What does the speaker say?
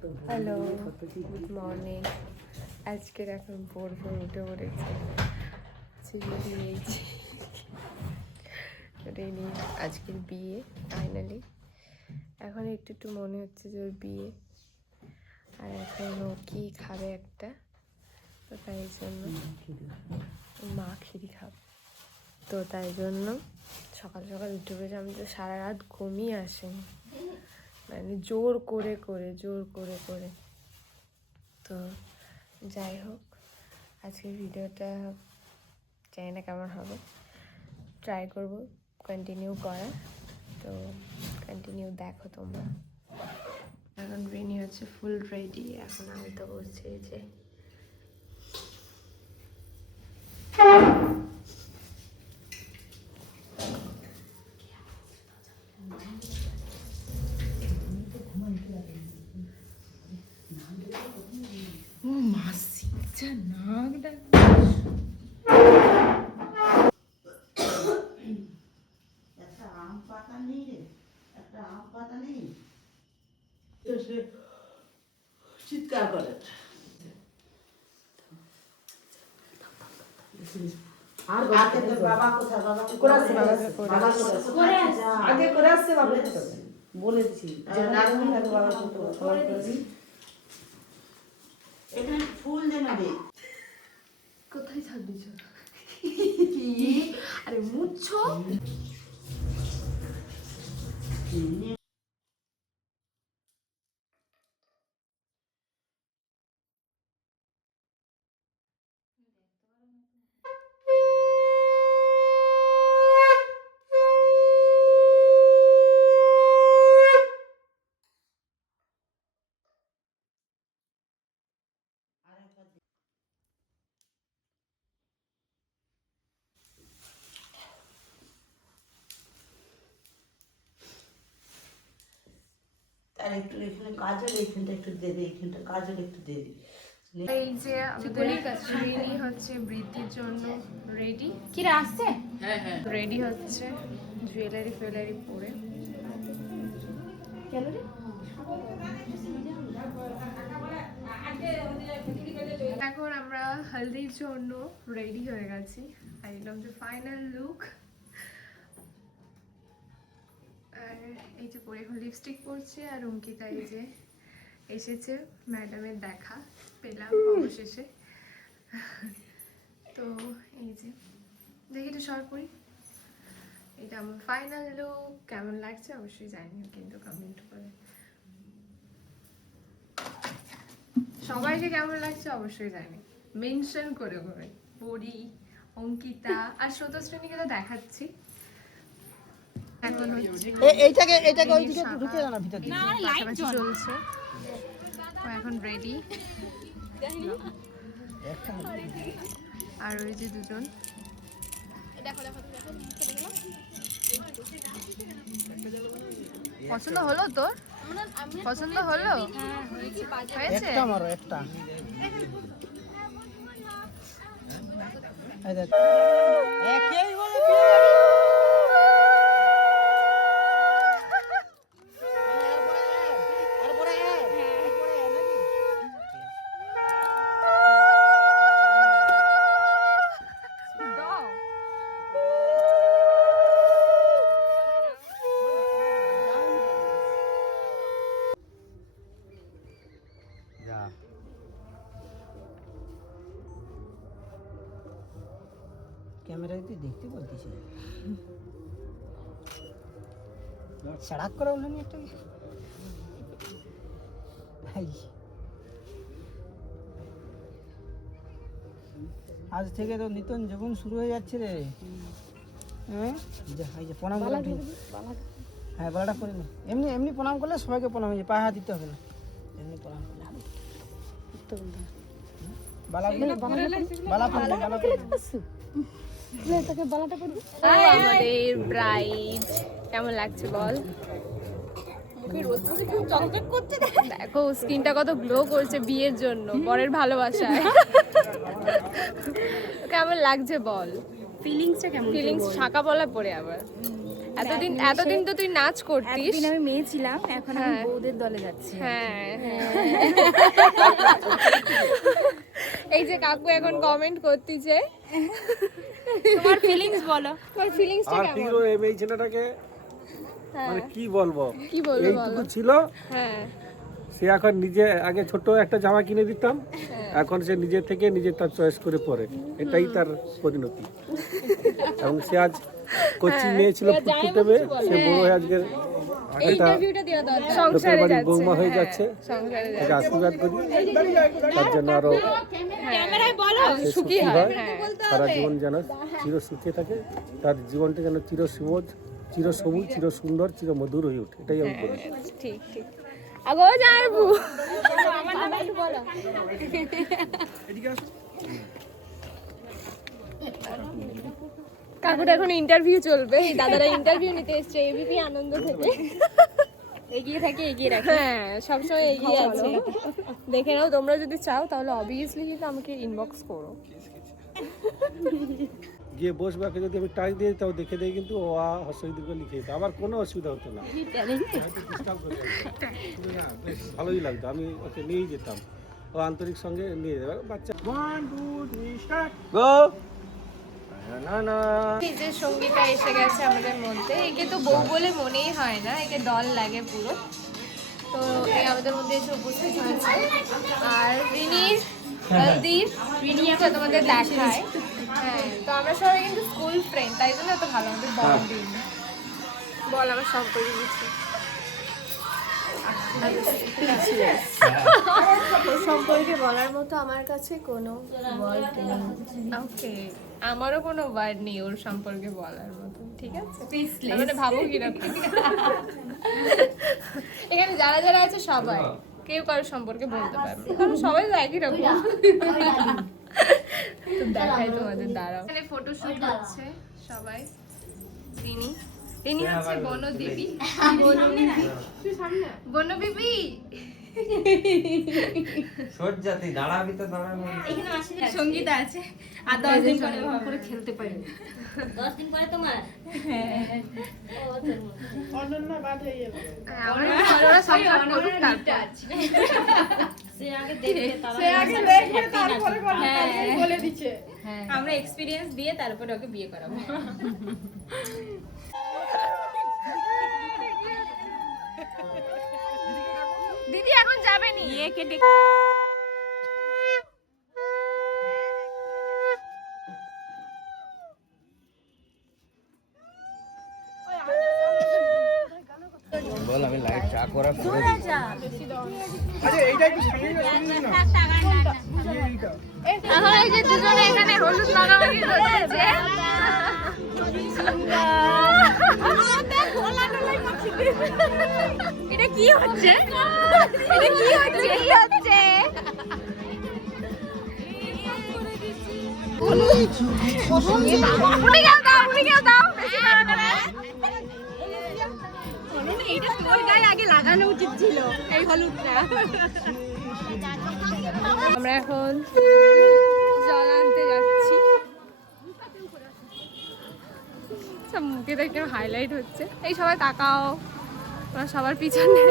Hello good morning আজকের এখন ভোর ভোর উঠে পড়েছে। রেডি আজকের বিয়ে ফাইনালি এখন একটু একটু মনে হচ্ছে যে ওর বিয়ে। আর এখন ও কি খাবে একটা? তো তাই জন্য মা খিরি খাবে। তো তাই জন্য সকাল সকাল উঠে পড়েছে। আমি তো সারা রাত ঘুমিয়ে আসেনি। মানে জোর করে করে, জোর করে করে। তো যাই হোক, আজকের ভিডিওটা জানি না কেমন হবে। ট্রাই করব কন্টিনিউ করা তো কন্টিনিউ দেখো তোমরা। এখন রেনি হচ্ছে ফুল রেডি এখন আমি তো বলছি যে ও মাসি যা নাক ডাক একটা আম পাতা নেই রে একটা আম পাতা নেই এসে চিৎকার করে আর বাবা কোথায় বাবা করে আসছে, বাবাকে বাবাকে করে আসছে। আগে করে আসছে বাবা বলেছি যে রাখুন আগে বাবা কিন্তু সবাই করেছি এখানে ফুল দে না রে কোথায় ছাড়িস আরে মুচ্ছো তার একটু এখানে কাজল এইখানটা একটু দেবে এইখানটা কাজল একটু দেবে এই যে আমাদের রেডি হচ্ছে বৃদ্ধির জন্য রেডি কিরা আসছে? রেডি হচ্ছে জুয়েলারি ফুয়েলারি পরে। এখন আমরা হলদির জন্য রেডি হয়ে গেছি। আর এলাম যে ফাইনাল লুক আর এই যে পরে এখন লিপস্টিক পরছে আর অঙ্কিতা এই যে এসেছে ম্যাডামের দেখা পেলাম অবশেষে। তো এই যে দেখি একটু শর্ট করি এটা আমার ফাইনাল লুক কেমন লাগছে অবশ্যই জানি কিন্তু কমেন্ট করে। সবাইকে কেমন লাগছে অবশ্যই জানি। মেনশন করে করে পরি অঙ্কিতা আর শ্রোতশ্রেণীকে তো দেখাচ্ছি। এইটাকে এইটাকে ওই দিকে। ঢুকে জানা ভিতর দিকে। পাশাপাশি চলছে ও এখন রেডি আর ওই যে দুজন। পছন্দ হলো তোর? পছন্দ হলো? হয়েছে? একটা মারো একটা। এই ক্যামেরায় তুই দেখতে বলতিস? সাড়াক করে উঠলেন একটা? ভাই। আজ থেকে তো নিতন জীবন শুরু হয়ে যাচ্ছে রে। হ্যাঁ যে প্রণাম হ্যাঁ বালাটা করে নি। এমনি এমনি প্রণাম করলে সবাইকে প্রণাম হয়ে যায়। পায়ে হাত দিতে হবে না। এমনি প্রণাম করলে বালা বালা বালা আমাদের ব্রাইড কেমন লাগছে বল? দেখো স্কিনটা কত গ্লো করছে বিয়ের জন্য বরের ভালোবাসায়। কেমন লাগছে বল? ফিলিংসটা কেমন ফিলিংস শাকা বলা পরে আবার। এতদিন এতদিন তো তুই নাচ করতিস। এতদিন আমি মেয়ে ছিলাম এখন আমি হ্যাঁ। বউদের দলে যাচ্ছি। হ্যাঁ। এই যে কাকু এখন কমেন্ট করতেছে। তোমার ফিলিংস বলো। তোমার ফিলিংসটা আর কেমন? হিরো এম এই ছেলেটাকে মানে কি বলব? কি বলব এইটুকু ছিল। হ্যাঁ। সে এখন নিজে আগে ছোট একটা জামা কিনে দিতাম হ্যাঁ। এখন সে নিজে থেকে নিজে তার চয়েস করে পরে। এটাই তার পরিণতি। এবং সে আজ কোচিং নিয়েছিল ফুটফুটে সে বড় হয়ে আজকে একটা ইন্টারভিউটা দেওয়া দরকার। লোকের বাড়ির বৌমা হয়ে হ্যাঁ, যাচ্ছে তাকে আশীর্বাদ করি। তার জন্য আরও সুখী হয়। সারা জীবন যেন চির সুখে থাকে। তার জীবনটা যেন চির সবুজ চির সবুজ চির সুন্দর চির মধুর হয়ে ওঠে। এটাই আমি করি ঠিক ঠিক। আগো জানবু কাকুটা এখন ইন্টারভিউ চলবে। এই দাদারা ইন্টারভিউ নিতে এসছে এবিপি আনন্দ থেকে। এগিয়ে থাকে এগিয়ে রাখে। হ্যাঁ সবসময় এগিয়ে আছে। দেখে নাও তোমরা যদি চাও তাহলে অবভিয়াসলি কিন্তু আমাকে ইনবক্স করো। গিয়ে বসবে ওকে যদি আমি টাইম দিয়ে তাও দেখে দেয় কিন্তু ও আ হস্যই দীর্ঘ লিখে দিত। আমার কোনো অসুবিধা হতো না। বেশ ভালোই লাগতো। আমি ওকে নিয়েই যেতাম। ও আন্তরিক সঙ্গে নিয়ে যাবে বাচ্চা one two three start go! না না যে সঙ্গীতা এসে গেছে আমাদের মধ্যে একে তো বউ বলে মনেই হয় না একে দল লাগে পুরো। তো এই আমাদের মধ্যে এসে উপস্থিত হয়েছে। আর রিনির হলদির রিনিকে তোমাদের দেখায়। হ্যাঁ তো আমরা সবাই কিন্তু স্কুল ফ্রেন্ড তাই জন্য এত ভালো আমাদের বন্ডিং বল আমার সম্পর্কে কিছু সম্পর্কে বলার মতো আমার কাছে কোনো ওয়ার্ড নেই। ওকে আমারও কোনো ওয়ার্ড নেই ওর সম্পর্কে বলার মতো ঠিক আছে? মানে ভাবো কীরকম। এখানে যারা যারা আছে সবাই। কেউ কারোর সম্পর্কে বলতে পারবে কারণ সবাই তো একই রকম। তো দেখাই তোমাদের দাঁড়াও। এখানে ফটোশুট হচ্ছে সবাই। রিনি। রিনি হচ্ছে বনদেবী বনবিবি সজ্জাতি দাঁড়াবি তো দাঁড়াবি সঙ্গীতা আছে। আর দশ দিন পরে খেলতে পারি দশ দিন পরে তোমার? হ্যাঁ, আমরা ওরা সব করুক তারপর। সে আগে দেখবে হ্যাঁ। আমরা এক্সপিরিয়েন্স দিয়ে তারপরে ওকে বিয়ে করাবো। দিদি এখন যাবেনি বিয়ে চা করা করে আচ্ছা এইটা একটু সামনে না। এখন এই যে দুজনে এখানে হলুদ মাখামাখি করতেছে এটা কি হচ্ছে? এটা কি হচ্ছে? কি হচ্ছে? উনি কেউ দাও উনি কেউ দাও বেশি করে করে। এটা তোর গায়ে আগে লাগানো উচিত ছিল, এই হলুদটা। আমরা এখন জল আনতে যাচ্ছি। সব মুখে দেখে হাইলাইট হচ্ছে। এই সবাই তাকাও সবার পিছনে।